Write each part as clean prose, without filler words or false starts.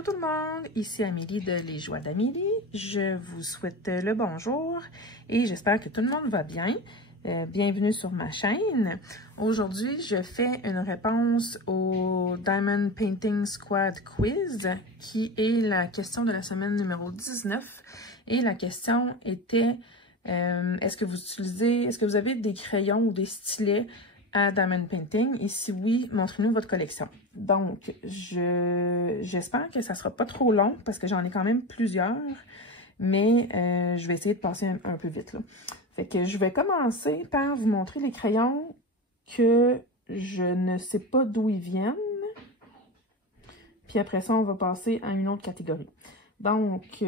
Allô tout le monde, ici Amélie de Les Joies d'Amélie. Je vous souhaite le bonjour et j'espère que tout le monde va bien. Bienvenue sur ma chaîne. Aujourd'hui, je fais une réponse au Diamond Painting Squad Quiz qui est la question de la semaine numéro 19. Et la question était, est-ce que vous avez des crayons ou des stylets à Diamond Painting? Et si oui, montrez-nous votre collection. Donc, j'espère que ça ne sera pas trop long parce que j'en ai quand même plusieurs, mais je vais essayer de passer un peu vite, là. Fait que je vais commencer par vous montrer les crayons que je ne sais pas d'où ils viennent. Puis après ça, on va passer à une autre catégorie. Donc,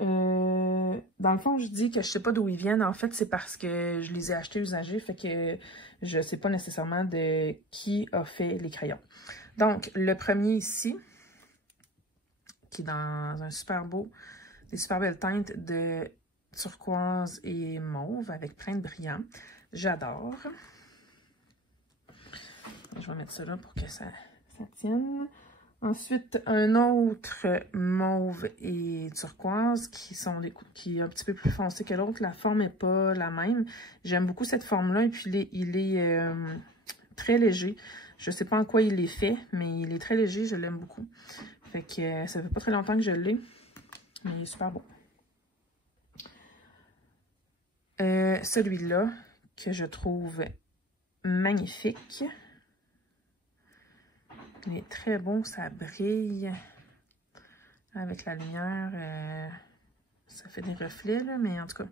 dans le fond, je dis que je ne sais pas d'où ils viennent. En fait, c'est parce que je les ai achetés usagés, fait que je ne sais pas nécessairement de qui a fait les crayons. Donc, le premier ici, qui est dans un des super belles teintes de turquoise et mauve avec plein de brillants. J'adore. Je vais mettre ça là pour que ça tienne. Ensuite, un autre mauve et turquoise qui est un petit peu plus foncé que l'autre. La forme n'est pas la même. J'aime beaucoup cette forme-là et puis il est très léger. Je ne sais pas en quoi il est fait, mais il est très léger. Je l'aime beaucoup. Fait que ça fait pas très longtemps que je l'ai, mais il est super beau. Celui-là, que je trouve magnifique. Il est très beau, ça brille avec la lumière. Ça fait des reflets, là, mais en tout cas,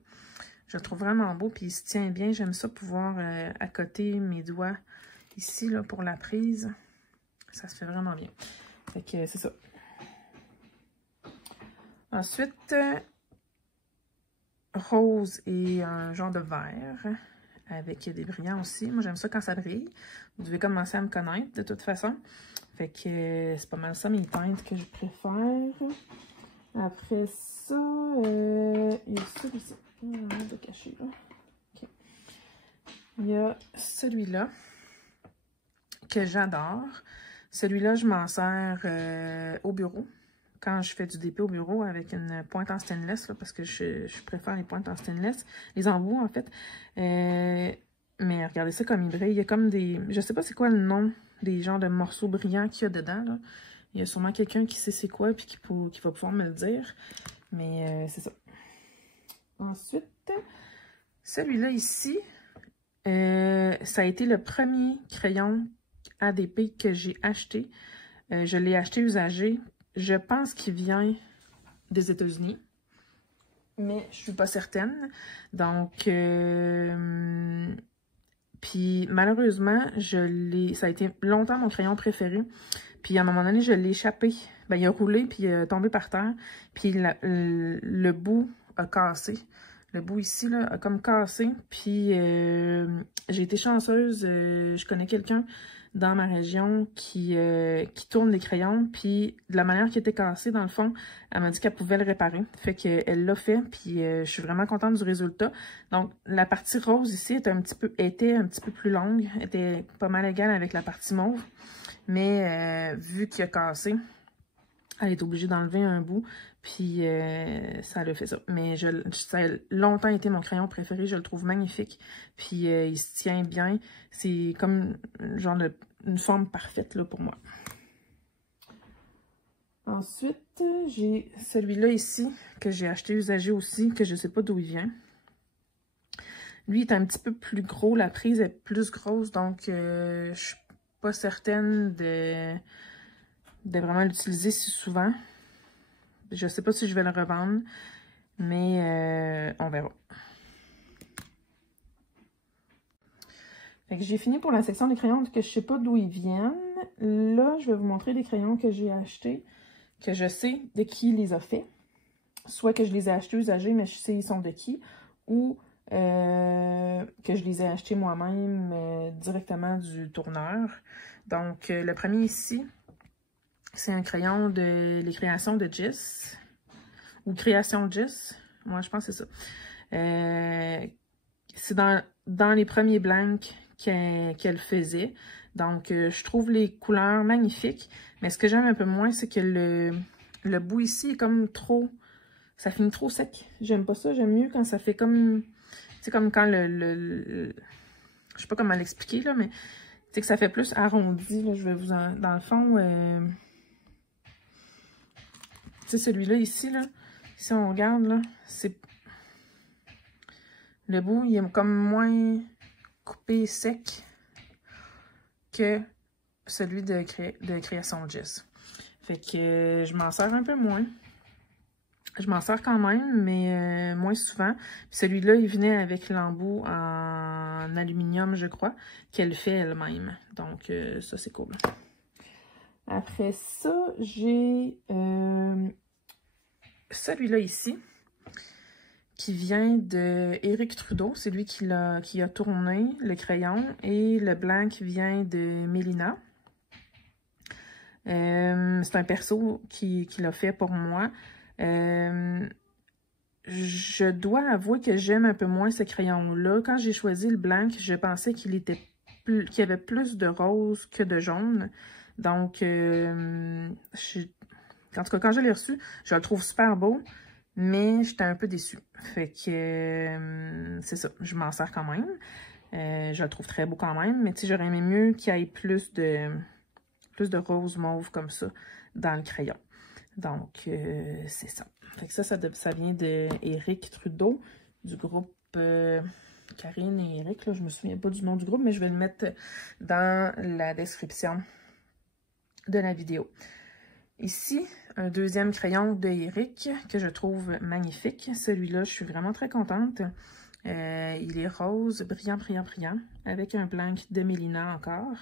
je le trouve vraiment beau. Puis il se tient bien. J'aime ça pouvoir accoter mes doigts ici là, pour la prise. Ça se fait vraiment bien. Fait que c'est ça. Ensuite, rose et un genre de vert avec des brillants aussi. Moi, j'aime ça quand ça brille. Vous devez commencer à me connaître de toute façon. Fait que c'est pas mal ça mes teintes que je préfère. Après ça, il y a celui-ci. De cacher là. Okay. Il y a celui-là que j'adore. Celui-là, je m'en sers au bureau. Quand je fais du DP au bureau avec une pointe en stainless, là, parce que je préfère les pointes en stainless, les embouts en fait. Mais regardez ça comme il brille. Il y a comme des... Je sais pas c'est quoi le nom des genres de morceaux brillants qu'il y a dedans, là. Il y a sûrement quelqu'un qui sait c'est quoi et qui va pouvoir me le dire. Mais c'est ça. Ensuite, celui-là ici, ça a été le premier crayon ADP que j'ai acheté. Je l'ai acheté usagé. Je pense qu'il vient des États-Unis, mais je suis pas certaine. Donc, puis malheureusement, ça a été longtemps mon crayon préféré. Puis à un moment donné, je l'ai échappé. Ben, il a roulé, puis il est tombé par terre. Puis le bout a cassé. Le bout ici, là, a comme cassé. Puis j'ai été chanceuse. Je connais quelqu'un dans ma région qui tourne des crayons. Puis de la manière qui était cassé, dans le fond, elle m'a dit qu'elle pouvait le réparer. Fait qu'elle l'a fait. Puis je suis vraiment contente du résultat. Donc la partie rose ici était un petit peu plus longue. Était pas mal égale avec la partie mauve. Mais vu qu'il a cassé, elle est obligée d'enlever un bout, puis ça l'a fait ça. Mais ça a longtemps été mon crayon préféré, je le trouve magnifique. Puis il se tient bien, c'est comme genre une forme parfaite là, pour moi. Ensuite, j'ai celui-là ici, que j'ai acheté usagé aussi, que je ne sais pas d'où il vient. Lui est un petit peu plus gros, la prise est plus grosse, donc je suis pas certaine de vraiment l'utiliser si souvent. Je sais pas si je vais le revendre, mais on verra. Fait que j'ai fini pour la section des crayons que je sais pas d'où ils viennent. Là, je vais vous montrer les crayons que j'ai achetés, que je sais de qui les a fait. Soit que je les ai achetés usagés, mais je sais ils sont de qui, ou que je les ai achetés moi-même directement du tourneur. Donc, le premier ici, c'est un crayon de les créations de Gis, ou Création Gis. Moi, je pense que c'est ça. C'est dans les premiers blancs qu'elle faisait. Donc, je trouve les couleurs magnifiques. Mais ce que j'aime un peu moins, c'est que le bout ici est comme trop... Ça finit trop sec. J'aime pas ça. J'aime mieux quand ça fait comme... C'est comme quand je sais pas comment l'expliquer, là, mais c'est que ça fait plus arrondi. Là, je vais vous en... Dans le fond... Tu sais, celui-là ici, là, si on regarde, là, c'est... Le bout, il est comme moins coupé sec que celui de Création Jess. Fait que je m'en sers un peu moins. Je m'en sers quand même, mais moins souvent. Celui-là, il venait avec l'embout en aluminium, je crois, qu'elle fait elle-même. Donc, ça, c'est cool. Après ça, j'ai celui-là ici, qui vient de Éric Trudeau. C'est lui qui a tourné le crayon. Et le blanc qui vient de Mélina. C'est un perso qui l'a fait pour moi. Je dois avouer que j'aime un peu moins ce crayon-là. Quand j'ai choisi le blanc, je pensais qu'il y avait plus de rose que de jaune. Donc, en tout cas, quand je l'ai reçu, je le trouve super beau, mais j'étais un peu déçue. Fait que c'est ça, je m'en sers quand même. Je le trouve très beau quand même, mais tu sais, j'aurais aimé mieux qu'il y ait plus de rose mauve comme ça dans le crayon. Donc, c'est ça. Fait que ça vient de Éric Trudeau, du groupe Karine et Éric. Là, je me souviens pas du nom du groupe, mais je vais le mettre dans la description de la vidéo. Ici, un deuxième crayon de Éric que je trouve magnifique. Celui-là, je suis vraiment très contente. Il est rose, brillant, brillant, brillant, avec un blanc de Mélina encore.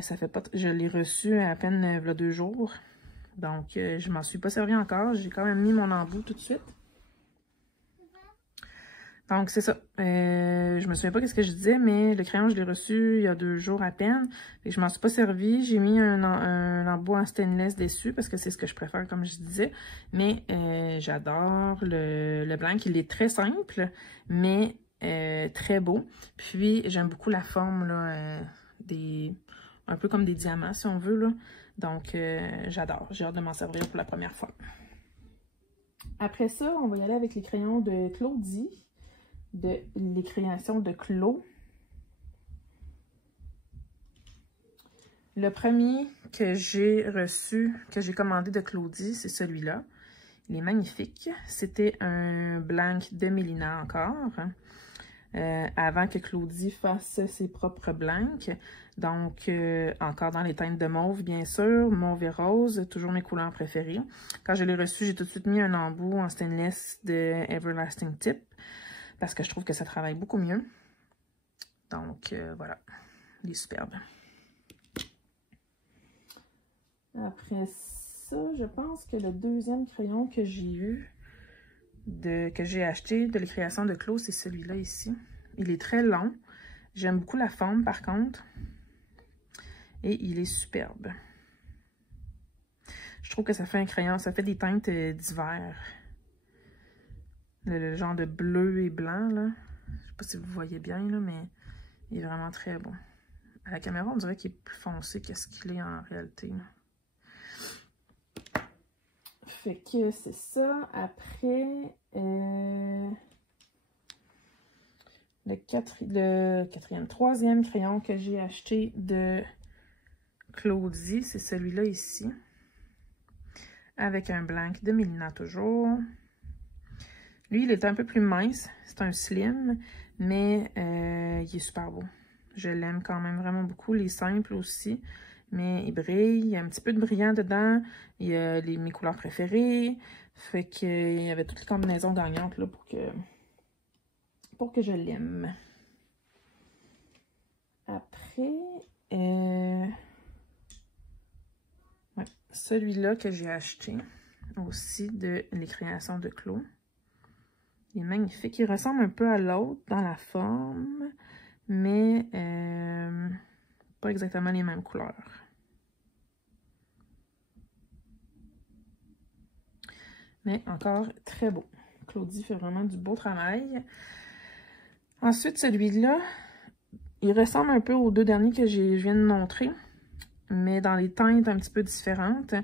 Ça fait pas... Je l'ai reçu à peine il y a 2 jours. Donc, je m'en suis pas servi encore. J'ai quand même mis mon embout tout de suite. Donc, c'est ça. Je me souviens pas ce que je disais, mais le crayon, je l'ai reçu il y a 2 jours à peine. Et je m'en suis pas servi. J'ai mis un embout en stainless dessus parce que c'est ce que je préfère, comme je disais. Mais j'adore le blanc. Il est très simple, mais très beau. Puis, j'aime beaucoup la forme, là, un peu comme des diamants, si on veut, là. Donc, j'adore. J'ai hâte de m'en servir pour la première fois. Après ça, on va y aller avec les crayons de Claudie, les créations de Clos. Le premier que j'ai reçu, que j'ai commandé de Claudie, c'est celui-là. Il est magnifique. C'était un blanc de Mélina encore. Avant que Claudie fasse ses propres blancs. Donc, encore dans les teintes de mauve, bien sûr, mauve et rose, toujours mes couleurs préférées. Quand je l'ai reçu, j'ai tout de suite mis un embout en stainless de Everlasting Tip, parce que je trouve que ça travaille beaucoup mieux. Donc, voilà, il est superbe. Après ça, je pense que le deuxième crayon que j'ai eu, que j'ai acheté de la création de Clos, c'est celui-là ici. Il est très long. J'aime beaucoup la forme, par contre. Et il est superbe. Je trouve que ça fait un crayon, ça fait des teintes d'hiver. Le genre de bleu et blanc, là. Je sais pas si vous voyez bien, là, mais il est vraiment très beau. À la caméra, on dirait qu'il est plus foncé que ce qu'il est en réalité, là. Fait que c'est ça. Après, le troisième crayon que j'ai acheté de Claudie, c'est celui-là ici. Avec un blanc de Mélina toujours. Lui, il est un peu plus mince. C'est un slim, mais il est super beau. Je l'aime quand même vraiment beaucoup. Il est simple aussi, mais il brille. Il y a un petit peu de brillant dedans. Il y a mes couleurs préférées. Fait qu'il y avait toutes les combinaisons gagnantes là, pour que je l'aime. Après, ouais, celui-là que j'ai acheté aussi de les créations de Clos. Il est magnifique. Il ressemble un peu à l'autre dans la forme, mais pas exactement les mêmes couleurs. Mais encore très beau. Claudie fait vraiment du beau travail. Ensuite, celui-là, il ressemble un peu aux deux derniers que je viens de montrer, mais dans les teintes un petit peu différentes.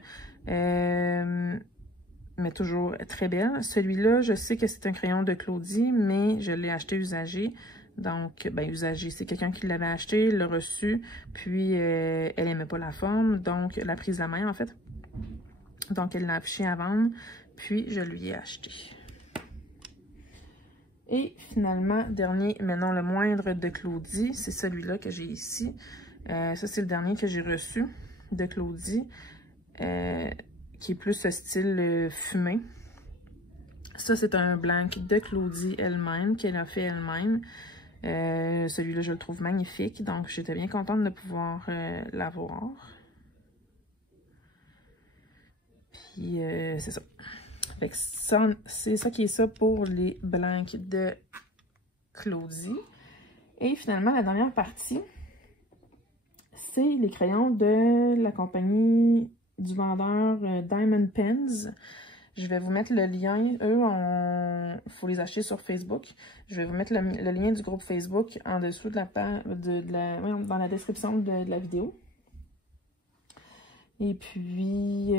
Mais toujours très belle. Celui-là, je sais que c'est un crayon de Claudie, mais je l'ai acheté usagé. Donc, ben usagé, c'est quelqu'un qui l'avait acheté, l'a reçu, puis elle n'aimait pas la forme, donc elle a prise la main en fait. Donc, elle l'a affiché à vendre, puis je lui ai acheté. Et finalement, dernier, mais non le moindre de Claudie, c'est celui-là que j'ai ici. Ça, c'est le dernier que j'ai reçu de Claudie. Qui est plus ce style fumé. Ça, c'est un blanc de Claudie elle-même, qu'elle a fait elle-même. Celui-là, je le trouve magnifique, donc j'étais bien contente de pouvoir l'avoir. Puis, c'est ça. Fait que c'est ça qui est ça pour les blancs de Claudie. Et finalement, la dernière partie, c'est les crayons de la compagnie du vendeur Diamond Pens. Je vais vous mettre le lien. Eux, il faut les acheter sur Facebook. Je vais vous mettre le lien du groupe Facebook en dessous de la page, dans la description de la vidéo. Et puis,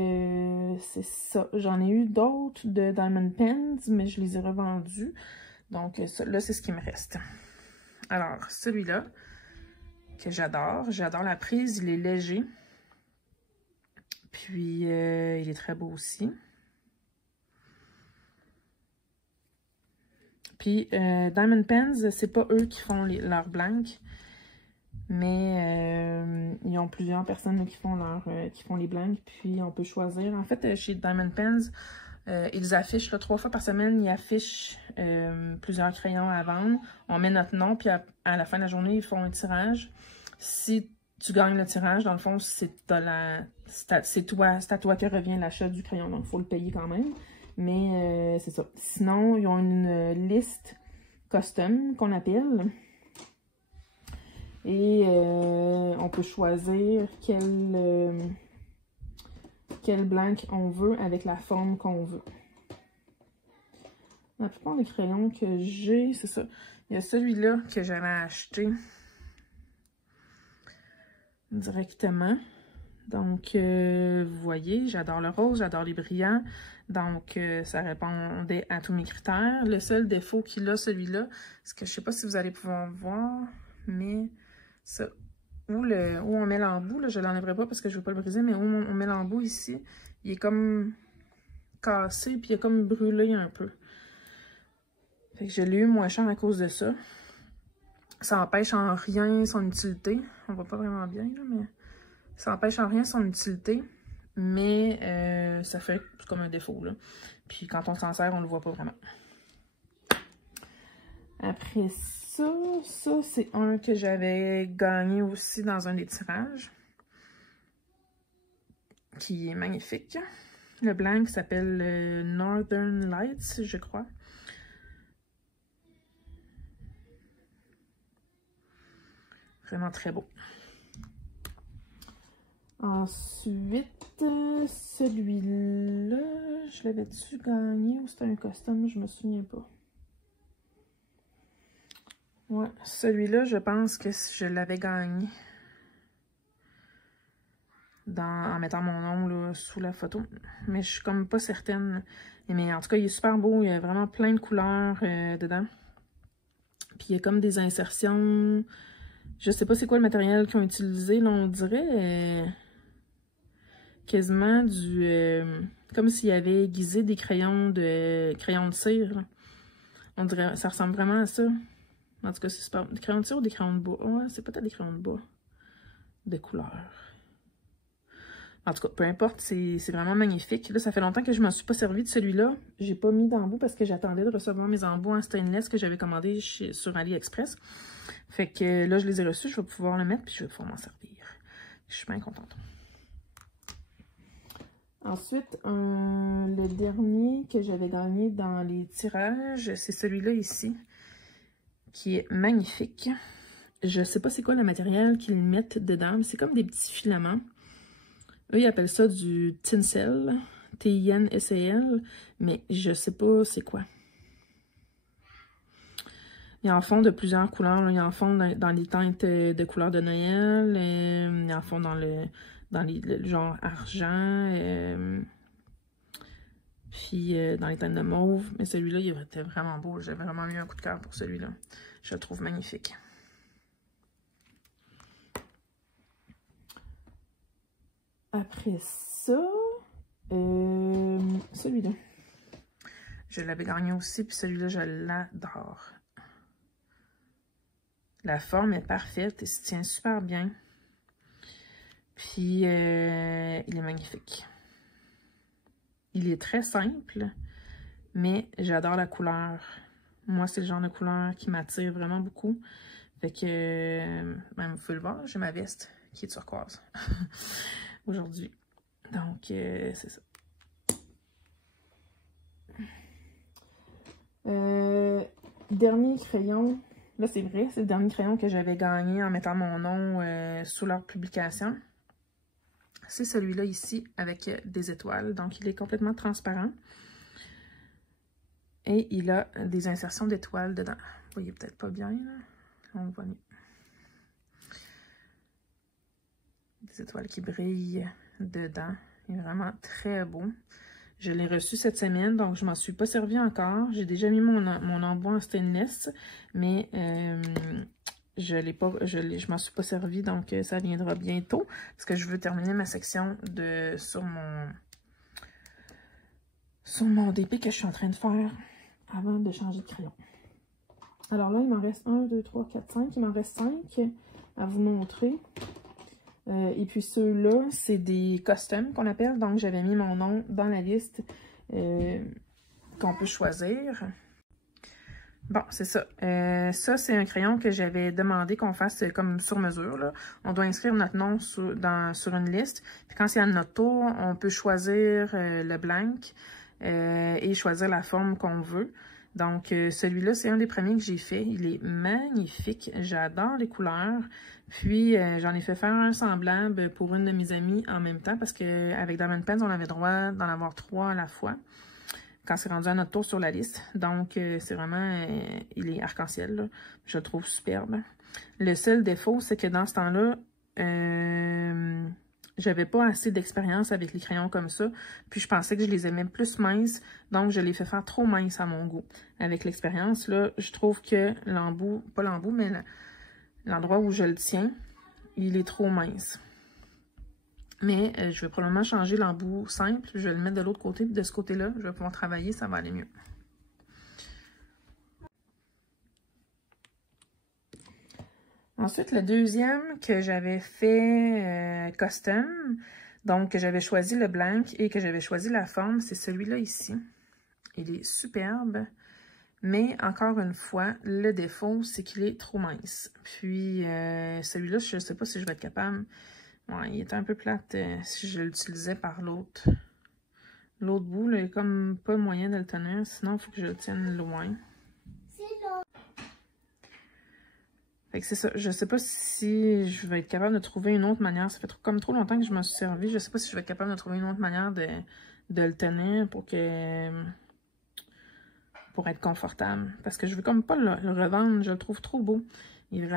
c'est ça. J'en ai eu d'autres de Diamond Pens, mais je les ai revendus. Donc, là, c'est ce qui me reste. Alors, celui-là, que j'adore. J'adore la prise. Il est léger. Puis, il est très beau aussi. Puis, Diamond Pens, c'est pas eux qui font leurs blancs, mais ils ont plusieurs personnes là, qui font les blancs, puis on peut choisir. En fait, chez Diamond Pens, ils affichent, là, 3 fois par semaine, ils affichent plusieurs crayons à vendre. On met notre nom, puis à la fin de la journée, ils font un tirage. Si tu gagnes le tirage, dans le fond, c'est à toi que revient l'achat du crayon, donc il faut le payer quand même. Mais c'est ça. Sinon, ils ont une liste custom qu'on appelle. Et on peut choisir quel blanc on veut avec la forme qu'on veut. La plupart des crayons que j'ai, c'est ça. Il y a celui-là que j'avais acheté directement. Donc, vous voyez, j'adore le rose, j'adore les brillants. Donc, ça répondait à tous mes critères. Le seul défaut qu'il a, celui-là, c'est que je ne sais pas si vous allez pouvoir voir, mais ça, où on met l'embout, là, je ne l'enlèverai pas parce que je ne veux pas le briser, mais où on met l'embout ici, il est comme cassé, puis il est comme brûlé un peu. Fait que je l'ai eu moins cher à cause de ça. Ça n'empêche en rien son utilité. On voit pas vraiment bien, là, mais ça n'empêche en rien son utilité. Mais ça fait comme un défaut, là. Puis quand on s'en sert, on le voit pas vraiment. Après ça c'est un que j'avais gagné aussi dans un des tirages. Qui est magnifique. Le blanc qui s'appelle Northern Lights, je crois. Vraiment très beau. Ensuite, celui-là, je l'avais-tu gagné ou c'était un custom? Je me souviens pas. Ouais, celui-là, je pense que je l'avais gagné. En mettant mon nom là, sous la photo. Mais je suis comme pas certaine. Mais en tout cas, il est super beau. Il y a vraiment plein de couleurs dedans. Puis il y a comme des insertions. Je sais pas c'est quoi le matériel qu'ils ont utilisé. Là, on dirait quasiment comme s'il y avait aiguisé des crayons de cire. Là. On dirait, ça ressemble vraiment à ça. En tout cas, c'est super. Des crayons de cire ou des crayons de bois? Ouais, c'est peut-être des crayons de bois. De couleur. En tout cas, peu importe, c'est vraiment magnifique. Là, ça fait longtemps que je ne m'en suis pas servi de celui-là. J'ai pas mis d'embout parce que j'attendais de recevoir mes embouts en stainless que j'avais commandé sur AliExpress. Fait que là, je les ai reçus. Je vais pouvoir le mettre puis je vais pouvoir m'en servir. Je suis bien contente. Ensuite, le dernier que j'avais gagné dans les tirages, c'est celui-là ici, qui est magnifique. Je sais pas c'est quoi le matériel qu'ils mettent dedans, mais c'est comme des petits filaments. Eux, ils appellent ça du tinsel, T-I-N-S-E-L, mais je sais pas c'est quoi. Ils en font de plusieurs couleurs. Là. Ils en font dans les teintes de couleurs de Noël. Ils en font dans le genre argent. Puis dans les teintes de mauve. Mais celui-là, il était vraiment beau. J'avais vraiment eu un coup de cœur pour celui-là. Je le trouve magnifique. Après ça, celui-là. Je l'avais gagné aussi, puis celui-là, je l'adore. La forme est parfaite, il se tient super bien. Puis, il est magnifique. Il est très simple, mais j'adore la couleur. Moi, c'est le genre de couleur qui m'attire vraiment beaucoup. Fait que, même vous pouvez le voir, j'ai ma veste qui est turquoise aujourd'hui. Donc, c'est ça. Dernier crayon. Là, c'est vrai, c'est le dernier crayon que j'avais gagné en mettant mon nom sous leur publication. C'est celui-là ici avec des étoiles. Donc, il est complètement transparent. Et il a des insertions d'étoiles dedans. Vous voyez peut-être pas bien, là. On le voit mieux. Des étoiles qui brillent dedans. Il est vraiment très beau. Je l'ai reçu cette semaine, donc je m'en suis pas servi encore. J'ai déjà mis mon embout en stainless, mais je m'en suis pas servi, donc ça viendra bientôt. Parce que je veux terminer ma section sur mon DP que je suis en train de faire avant de changer de crayon. Alors là, il m'en reste 1, 2, 3, 4, 5. Il m'en reste 5 à vous montrer. Et puis ceux-là, c'est des customs qu'on appelle. Donc, j'avais mis mon nom dans la liste qu'on peut choisir. Bon, c'est ça. Ça, c'est un crayon que j'avais demandé qu'on fasse comme sur mesure, là. On doit inscrire notre nom sur une liste. Puis quand c'est à notre tour, on peut choisir le blank et choisir la forme qu'on veut. Donc, celui-là, c'est un des premiers que j'ai fait. Il est magnifique. J'adore les couleurs. Puis, j'en ai fait faire un semblable pour une de mes amies en même temps parce qu'avec Diamond Pens, on avait le droit d'en avoir 3 à la fois quand c'est rendu à notre tour sur la liste. Donc, c'est vraiment... il est arc-en-ciel, là. Je le trouve superbe. Le seul défaut, c'est que dans ce temps-là, j'avais pas assez d'expérience avec les crayons comme ça. Puis, je pensais que je les aimais plus minces. Donc, je les fais faire trop minces à mon goût. Avec l'expérience, là, je trouve que l'embout... Pas l'embout, mais l'endroit où je le tiens, il est trop mince. Mais je vais probablement changer l'embout simple. Je vais le mettre de l'autre côté. De ce côté-là, je vais pouvoir travailler. Ça va aller mieux. Ensuite, le deuxième que j'avais fait custom, donc que j'avais choisi le blank et que j'avais choisi la forme, c'est celui-là ici. Il est superbe. Mais encore une fois, le défaut, c'est qu'il est trop mince. Puis celui-là, je ne sais pas si je vais être capable. Ouais, il est un peu plate si je l'utilisais par l'autre bout. Là, il n'y a comme pas moyen de le tenir. Sinon, il faut que je le tienne loin. Fait que c'est ça. Je sais pas si je vais être capable de trouver une autre manière. Ça fait comme trop longtemps que je m'en suis servi. Je sais pas si je vais être capable de trouver une autre manière de le tenir pour être confortable. Parce que je veux comme pas le revendre. Je le trouve trop beau. Il est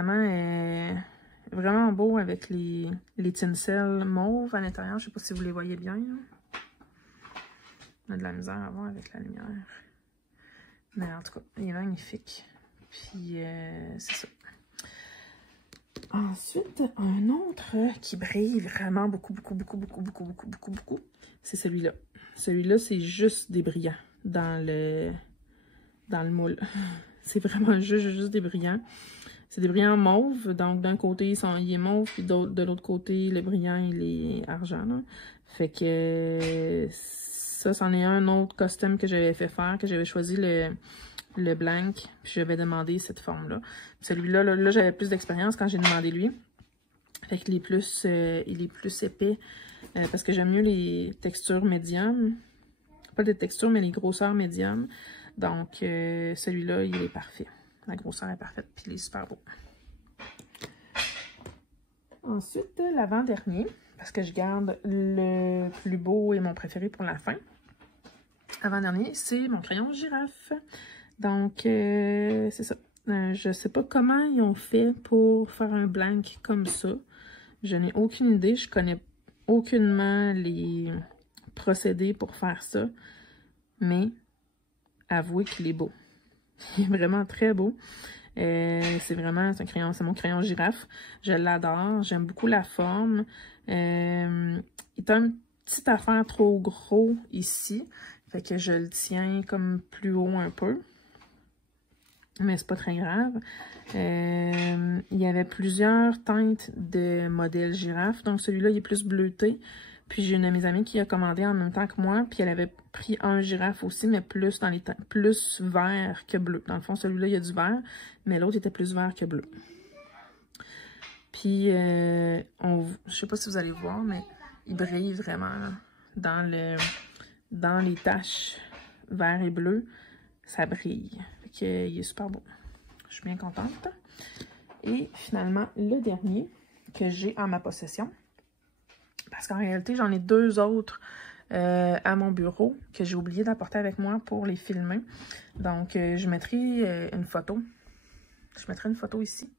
vraiment beau avec les tinsels mauve à l'intérieur. Je sais pas si vous les voyez bien. Là. On a de la misère à voir avec la lumière. Mais en tout cas, il est magnifique. Puis, c'est ça. Ensuite, un autre qui brille vraiment beaucoup, c'est celui-là. Celui-là, c'est juste des brillants dans le moule. C'est vraiment juste des brillants. C'est des brillants mauves, donc d'un côté, il est mauve, puis de l'autre côté, le brillant, il est argent. Là. Fait que ça, c'en est un autre costume que j'avais fait faire, que j'avais choisi le blank, puis j'avais demandé cette forme-là. Celui-là, là j'avais plus d'expérience quand j'ai demandé lui. Fait qu'il est plus, épais, parce que j'aime mieux les textures médium. Pas les textures, mais les grosseurs médium. Donc, celui-là, il est parfait. La grosseur est parfaite, puis il est super beau. Ensuite, l'avant-dernier, parce que je garde le plus beau et mon préféré pour la fin. Avant-dernier, c'est mon crayon girafe. Donc, c'est ça. Je sais pas comment ils ont fait pour faire un blank comme ça. Je n'ai aucune idée. Je connais aucunement les procédés pour faire ça. Mais avouez qu'il est beau. Il est vraiment très beau. C'est vraiment un crayon, c'est mon crayon girafe. Je l'adore. J'aime beaucoup la forme. Il est une petite affaire trop gros ici. Fait que je le tiens comme plus haut un peu. Mais c'est pas très grave. Il y avait plusieurs teintes de modèles girafe. Donc celui-là, il est plus bleuté. Puis j'ai une de mes amies qui a commandé en même temps que moi. Puis elle avait pris un girafe aussi, mais plus dans les plus vert que bleu. Dans le fond, celui-là, il y a du vert, mais l'autre était plus vert que bleu. Puis je sais pas si vous allez voir, mais il brille vraiment là, dans les taches vert et bleu. Ça brille. Fait qu'il est super beau. Je suis bien contente. Et finalement, le dernier que j'ai en ma possession. Parce qu'en réalité, j'en ai deux autres à mon bureau que j'ai oublié d'apporter avec moi pour les filmer. Donc, je mettrai une photo. Je mettrai une photo ici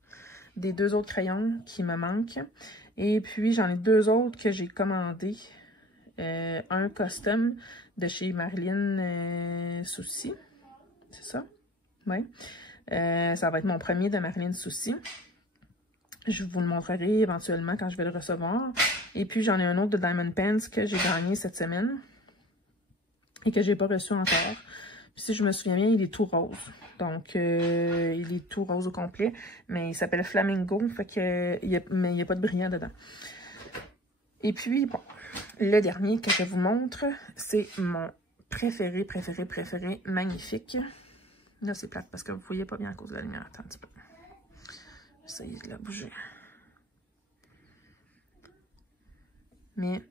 des deux autres crayons qui me manquent. Et puis, j'en ai deux autres que j'ai commandés. Un custom de chez Marilyn Soucy. C'est ça? Oui. Ça va être mon premier de Marilyn Soucy. Je vous le montrerai éventuellement quand je vais le recevoir. Et puis, j'en ai un autre de Diamond Pens que j'ai gagné cette semaine et que j'ai pas reçu encore. Puis, si je me souviens bien, il est tout rose. Donc, il est tout rose au complet. Mais il s'appelle Flamingo, fait que, mais il n'y a pas de brillant dedans. Et puis, bon, le dernier que je vous montre, c'est mon préféré, magnifique. Là, c'est plate parce que vous ne voyez pas bien à cause de la lumière. Attends un petit peu. J'essaie de la bouger. Mais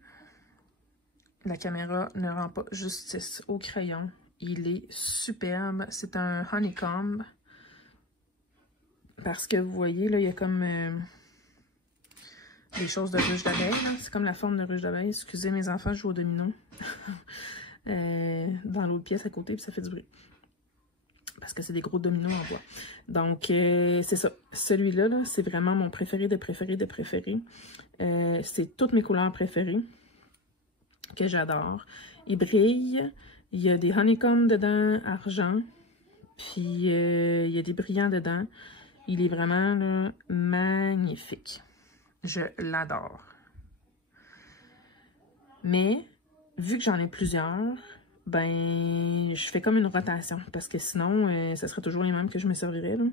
la caméra ne rend pas justice au crayon. Il est superbe. C'est un honeycomb. Parce que vous voyez, là, il y a comme des choses de ruche d'abeille. C'est comme la forme de ruche d'abeille. Excusez mes enfants, je joue au domino. Dans l'autre pièce à côté, puis ça fait du bruit. Parce que c'est des gros dominos en bois. Donc, c'est ça. Celui-là, -là, c'est vraiment mon préféré de préféré. C'est toutes mes couleurs préférées que j'adore. Il brille. Il y a des honeycombs dedans, argent. Puis, il y a des brillants dedans. Il est vraiment là, magnifique. Je l'adore. Mais, vu que j'en ai plusieurs... ben, je fais comme une rotation, parce que sinon, ça serait toujours les mêmes que je me servirais, là.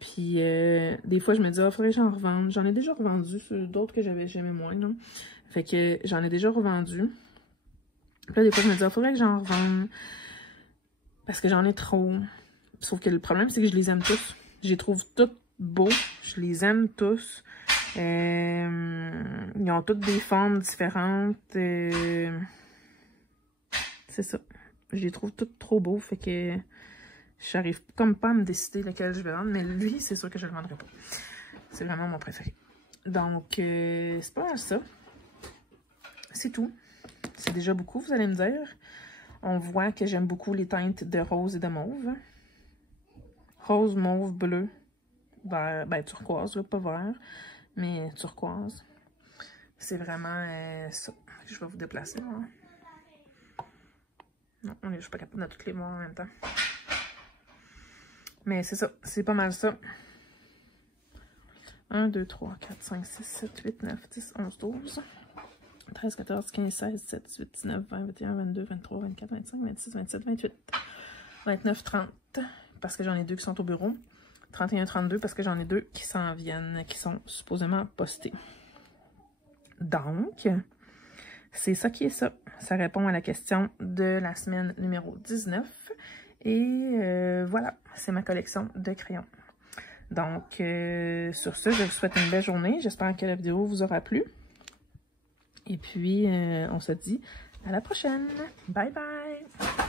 Puis, des fois, je me dis, ah, faudrait que j'en revende. J'en ai déjà revendu sur d'autres que j'aimais moins, là. Fait que j'en ai déjà revendu. Puis là, des fois, je me dis, ah, faudrait que j'en revende, parce que j'en ai trop. Sauf que le problème, c'est que je les aime tous. Je les trouve tous beaux. Je les aime tous. Ils ont toutes des formes différentes. C'est ça. Je les trouve toutes trop beaux, fait que j'arrive comme pas à me décider lequel je vais vendre, mais lui, c'est sûr que je le vendrai pas. C'est vraiment mon préféré. Donc, c'est pas mal ça. C'est tout. C'est déjà beaucoup, vous allez me dire. On voit que j'aime beaucoup les teintes de rose et de mauve. Rose, mauve, bleu, vert, ben turquoise, pas vert, mais turquoise. C'est vraiment ça. Je vais vous déplacer, moi. Non, je suis pas capable de toutes les voir en même temps. Mais c'est ça, c'est pas mal ça. 1, 2, 3, 4, 5, 6, 7, 8, 9, 10, 11, 12, 13, 14, 15, 16, 17, 18, 19, 20, 21, 22, 23, 24, 25, 26, 27, 28, 29, 30, parce que j'en ai deux qui sont au bureau. 31, 32, parce que j'en ai deux qui s'en viennent, qui sont supposément postés. Donc, c'est ça qui est ça. Ça répond à la question de la semaine numéro 19. Et voilà, c'est ma collection de crayons. Donc, sur ce, je vous souhaite une belle journée. J'espère que la vidéo vous aura plu. Et puis, on se dit à la prochaine. Bye bye!